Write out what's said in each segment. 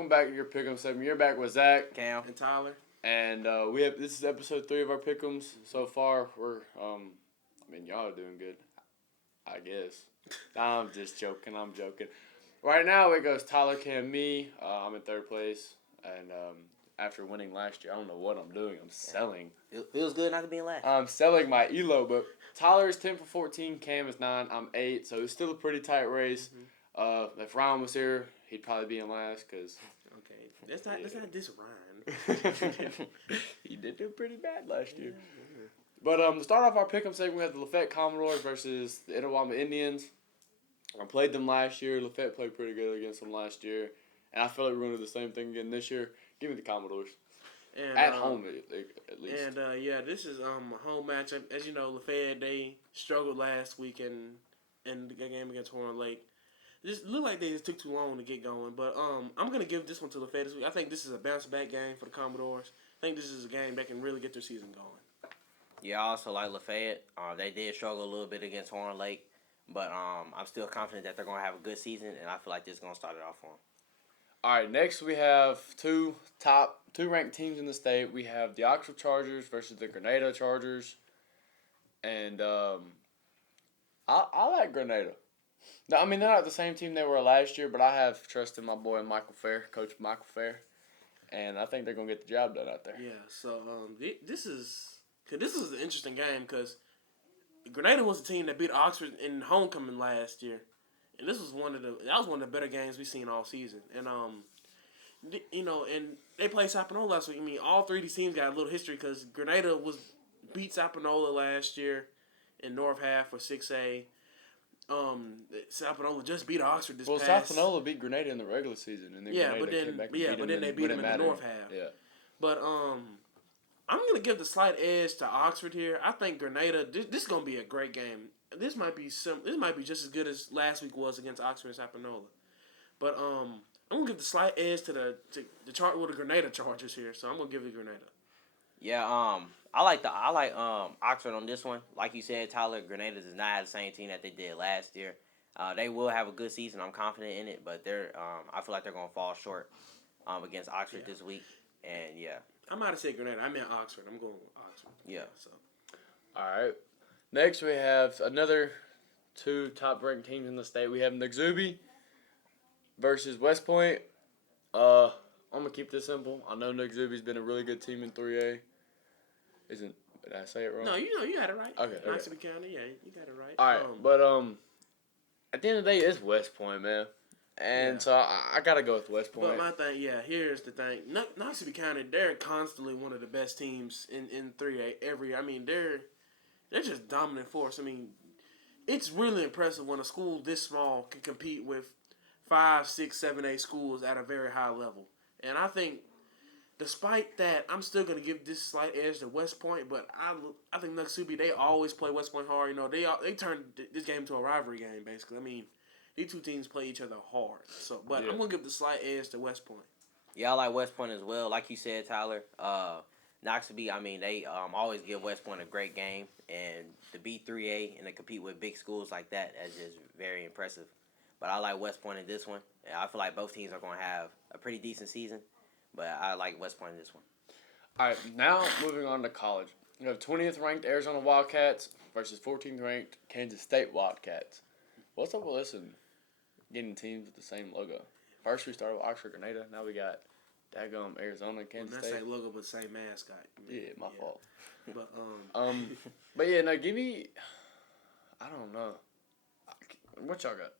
welcome back to your Pick'em segment. You're back with Zach, Cam, and Tyler. and this is episode 3 of our Pick'ems. So far, we're y'all are doing good, I guess. I'm just joking. I'm joking. Right now it goes Tyler, Cam, me. I'm in third place, and after winning last year, I don't know what I'm doing. I'm selling. it feels good not to be in last. I'm selling my ELO, but Tyler is 10 for 14. Cam is 9. I'm 8. So it's still a pretty tight race. If Ryan was here, he'd probably be in last because. Okay, let's not diss Ryan. He did do pretty bad last year. But to start off our pick'em segment, we have the Lafayette Commodores versus the Itawamba Indians. I played them last year. Lafayette played pretty good against them last year, and I feel like we're going to do the same thing again this year. Give me the Commodores. And, at home, at least. And this is a home match. As you know, Lafayette, they struggled last week in the game against Horn Lake. Just looked like they just took too long to get going. But I'm gonna give this one to Lafayette this week. I think this is a bounce back game for the Commodores. I think this is a game that can really get their season going. Yeah, I also like Lafayette. They did struggle a little bit against Horn Lake, but I'm still confident that they're gonna have a good season, and I feel like this is gonna start it off for them. All right, next we have two ranked teams in the state. We have the Oxford Chargers versus the Grenada Chargers, and I like Grenada. No, I mean, they're not the same team they were last year, but I have trust in my boy Michael Fair, Coach Michael Fair, and I think they're gonna get the job done out there. Yeah. So this is an interesting game because Grenada was the team that beat Oxford in homecoming last year, and this was one of the better games we've seen all season. And and they played Sapanola last week. I mean, all three of these teams got a little history because Grenada beat Sapanola last year in North Half for 6A. Sapanola just beat Oxford this past. Well, Sapanola beat Grenada in the regular season, and then they beat them in the North Half. Yeah. But I'm gonna give the slight edge to Oxford here. I think Grenada. This is gonna be a great game. This might be just as good as last week was against Oxford and Sapanola. But I'm gonna give the slight edge to the Grenada Chargers here. So I'm gonna give it Grenada. Yeah, I like Oxford on this one. Like you said, Tyler, Grenada does not have the same team that they did last year. They will have a good season. I'm confident in it, but I feel like they're gonna fall short against Oxford this week. And yeah. I might have said Grenada. I meant Oxford. I'm going with Oxford. Yeah. So. All right. Next, we have another two top-ranked teams in the state. We have Nagzubi versus West Point. I'm gonna keep this simple. I know Nagzubi's been a really good team in 3A. Did I say it wrong? No, you got it right. Okay. Knoxville County, yeah, you got it right. All right, but at the end of the day, it's West Point, man. And so I gotta go with West Point. But my thing, here's the thing. Knoxville County, they're constantly one of the best teams in 3A. They're just dominant force. I mean, it's really impressive when a school this small can compete with 5, 6, 7A schools at a very high level. And I think, despite that, I'm still gonna give this slight edge to West Point. But I think Nagsubi, they always play West Point hard. You know, they turned this game into a rivalry game basically. I mean, these two teams play each other hard. So, but I'm gonna give the slight edge to West Point. Yeah, I like West Point as well. Like you said, Tyler, Knoxville, I mean, they always give West Point a great game, and to beat 3A and to compete with big schools like that's just very impressive. But I like West Point in this one. And I feel like both teams are going to have a pretty decent season, but I like West Point in this one. All right, now moving on to college. You have 20th ranked Arizona Wildcats versus 14th ranked Kansas State Wildcats. What's up with this and getting teams with the same logo? First we started with Oxford Grenada, now we got daggum Arizona, Kansas State. Same logo but same mascot. Yeah, my fault. But but yeah, no, give me. I don't know. What y'all got?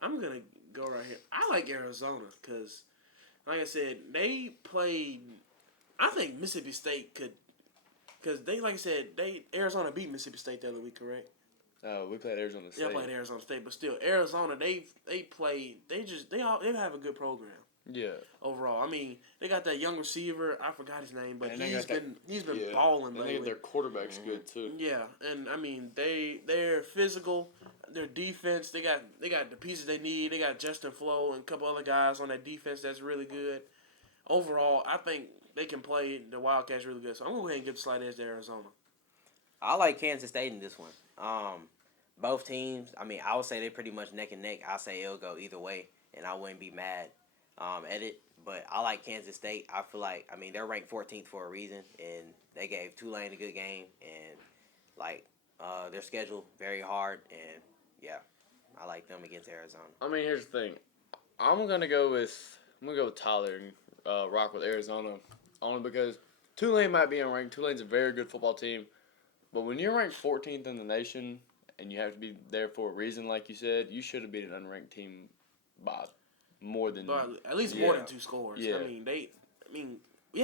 I'm gonna go right here. I like Arizona because, like I said, they played. I think Mississippi State could, because Arizona beat Mississippi State the other week, correct? We played Arizona State. Yeah, played Arizona State, but still, Arizona they have a good program. Yeah. Overall, I mean, they got that young receiver. I forgot his name, but he's been balling lately. And their quarterback's good too. Yeah, and I mean they're physical. Their defense, they got the pieces they need. They got Justin Flo and a couple other guys on that defense that's really good. Overall, I think they can play the Wildcats really good. So I'm gonna go ahead and give the slight edge to Arizona. I like Kansas State in this one. Both teams, I would say they're pretty much neck and neck. I'll say it'll go either way, and I wouldn't be mad at it. But I like Kansas State. I feel like they're ranked 14th for a reason, and they gave Tulane a good game, and like their schedule very hard, and yeah, I like them against Arizona. I mean, here's the thing. I'm gonna go with Tyler and rock with Arizona, only because Tulane might be unranked. Tulane's a very good football team, but when you're ranked 14th in the nation and you have to be there for a reason, like you said, you should have beat an unranked team by more than at least more than 2 scores. Yeah. They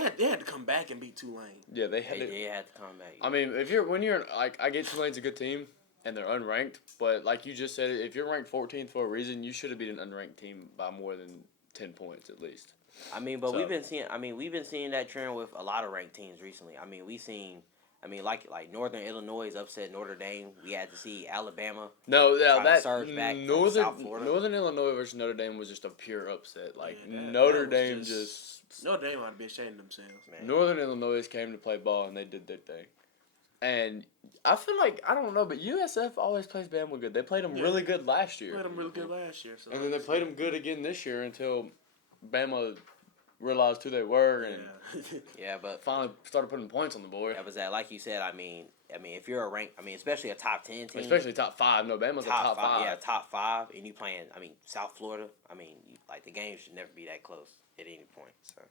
had to come back and beat Tulane. Yeah, they had They had to come back. I mean, when you're like, I get Tulane's a good team and they're unranked, but like you just said, if you're ranked 14th for a reason, you should have beat an unranked team by more than 10 points at least. But we've been seeing that trend with a lot of ranked teams recently. We've seen. Like Northern Illinois upset Notre Dame. We had to see Alabama. No, yeah, that surge back from South Florida. Northern Illinois versus Notre Dame was just a pure upset. Like Yeah, Notre Dame Notre Dame ought to be ashamed of themselves. Man. Northern Illinois came to play ball and they did their thing. And I feel like, I don't know, but USF always plays Bama good. They played them really good last year. Played them really good last year. So And then they played them good again this year until Bama realized who they were and but finally started putting points on the board. that was that. Like you said, if you're a rank, especially a top 10 team, Especially top 5. No, Bama's a top 5. Yeah, top 5, and you playing. South Florida. The game should never be that close at any point. So.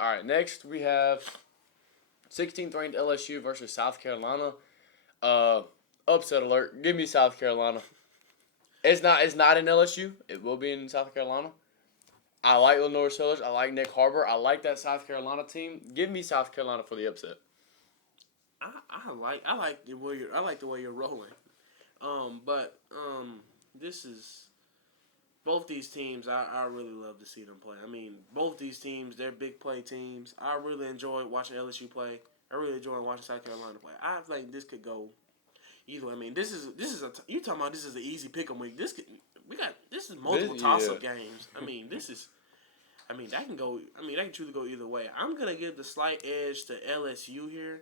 All right, next we have 16th ranked LSU versus South Carolina. Upset alert. Give me South Carolina. It's not in LSU. It will be in South Carolina. I like Lenore Sellers. I like Nick Harbor. I like that South Carolina team. Give me South Carolina for the upset. I like the way you're rolling. This is both these teams. I really love to see them play. Both these teams, they're big play teams. I really enjoy watching LSU play. I really enjoy watching South Carolina play. I think this could go either way. This is you talking about this is an easy pick'em week. This is multiple toss-up games. That can go. That can truly go either way. I'm gonna give the slight edge to LSU here.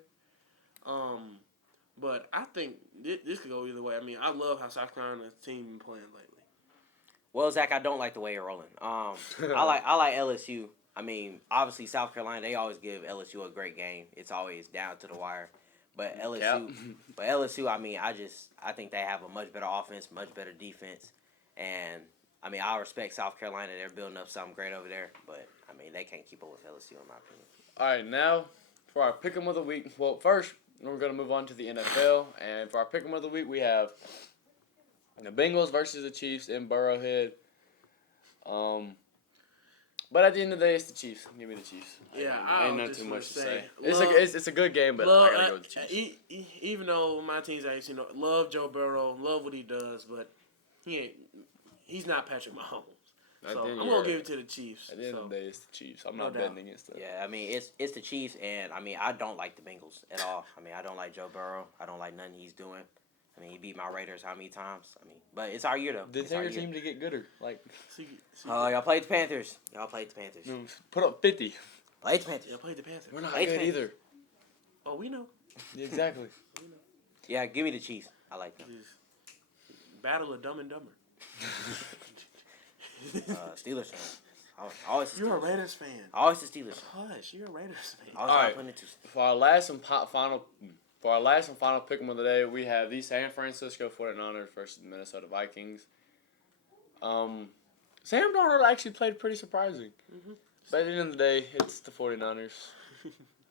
But I think this could go either way. I love how South Carolina's team been playing lately. Well, Zach, I don't like the way you're rolling. I like LSU. Obviously South Carolina, they always give LSU a great game. It's always down to the wire. But LSU, I think they have a much better offense, much better defense, and I respect South Carolina. They're building up something great over there, but they can't keep up with LSU in my opinion. All right, now for our pick'em of the week. Well, first we're gonna move on to the NFL, and for our pick'em of the week, we have the Bengals versus the Chiefs in Burrowhead. But at the end of the day, it's the Chiefs. Give me the Chiefs. Yeah, ain't not too much to say. Love, it's a good game, but I gotta go with the Chiefs. Even though my team's actually love Joe Burrow, love what he does, but he's not Patrick Mahomes. So I'm gonna give it to the Chiefs. At the end of the day, it's the Chiefs. I'm not betting against them. Yeah, it's the Chiefs, and I don't like the Bengals at all. I don't like Joe Burrow. I don't like nothing he's doing. He beat my Raiders how many times? But it's our year though. Did your team to get gooder? Like, y'all played the Panthers. No, put up 50. Played the Panthers. Y'all played the Panthers. We're not good either. Oh, we know. Yeah, exactly. We know. Yeah, give me the Chiefs. I like them. Battle of Dumb and Dumber. Steelers fan. Always You're a Raiders fan. Always the Steelers. Hush, you're a Raiders fan. All right. For our last and final pick'em of the day, we have the San Francisco 49ers versus the Minnesota Vikings. Sam Darnold actually played pretty surprising. Mm-hmm. But at the end of the day, it's the 49ers.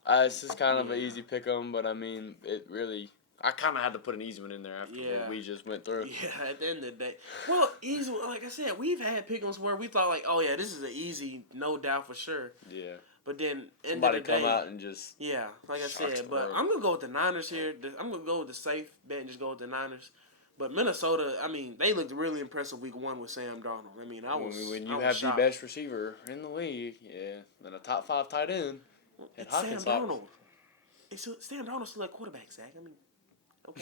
It's just kind of an easy pick'em, but it really... I kind of had to put an easy one in there after what we just went through. Yeah, at the end of the day. Well, easy, like I said, we've had pick'ems where we thought, oh, yeah, this is an easy, no doubt for sure. Yeah. But then, somebody come out and just... Yeah, like I said. But I'm going to go with the Niners here. I'm going to go with the safe bet and just go with the Niners. But Minnesota, they looked really impressive week 1 with Sam Darnold. When you have the best receiver in the league, and a top 5 tight end, it's Sam Darnold. Sam Darnold's still a quarterback, Zach. Okay.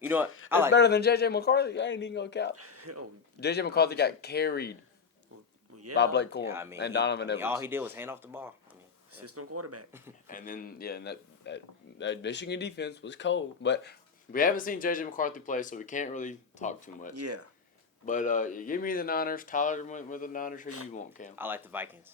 You know what? It's better than J.J. McCarthy. I ain't even going to count. J.J. McCarthy got carried by Blake Corum and Donovan Evans. All he did was hand off the ball. System quarterback. And then, and that Michigan defense was cold. But we haven't seen J.J. McCarthy play, so we can't really talk too much. Yeah. But give me the Niners. Tyler went with the Niners. Who you want, Cam? I like the Vikings.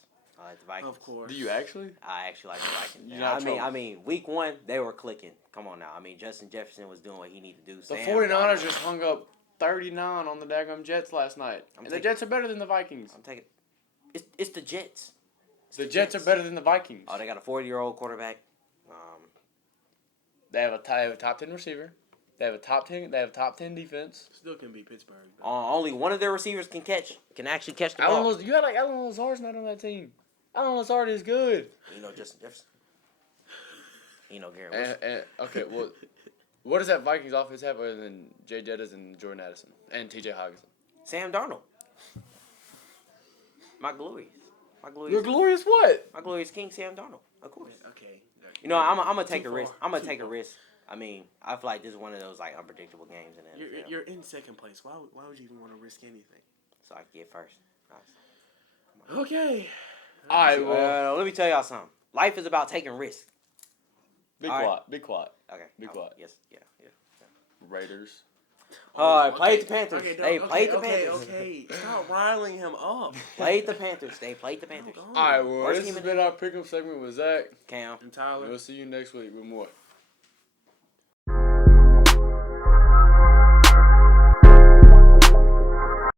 Of course. Do you actually? I actually like the Vikings. You're not I trolling. mean, week 1 they were clicking. Come on now. I mean, Justin Jefferson was doing what he needed to do. The Sam 49ers Darnold- just hung up 39 on the daggum Jets last night. And the Jets are better than the Vikings. I'm taking. It's the Jets. The Jets are better than the Vikings. Oh, they got a 40-year-old quarterback. They have a top 10 receiver. They have a top 10. They have a top 10 defense. Still can be Pittsburgh. Though. Only one of their receivers can actually catch the Alan ball. you got like Alan Lazard's not on that team. Alan Lazard is good. You know Justin Jefferson. You know Garrett Wilson. And okay, well, what does that Vikings offense have other than Jay Jettas and Jordan Addison and T.J. Hawkinson? Sam Darnold. My glorious. You're glorious what? My glorious king, Sam Darnold. Of course. Okay. You know, I'm gonna take Too a risk. far. I'm gonna Too take a far. risk. I mean, I feel like this is one of those like unpredictable games in the NFL. You're in second place. Why would you even want to risk anything? So I can get first. Okay. All right, well, Let me tell y'all something. Life is about taking risks. be all quiet. right. Be quiet. Okay. Be quiet. Yes. Yeah. Raiders. All right. Played the Panthers. They played the Okay. Panthers. Okay. Stop riling him up. Played the Panthers. They played the Panthers. Go on. All right, well, Worst this team has in been our pickup segment with Zach. Cam. And Tyler. We'll see you next week with more.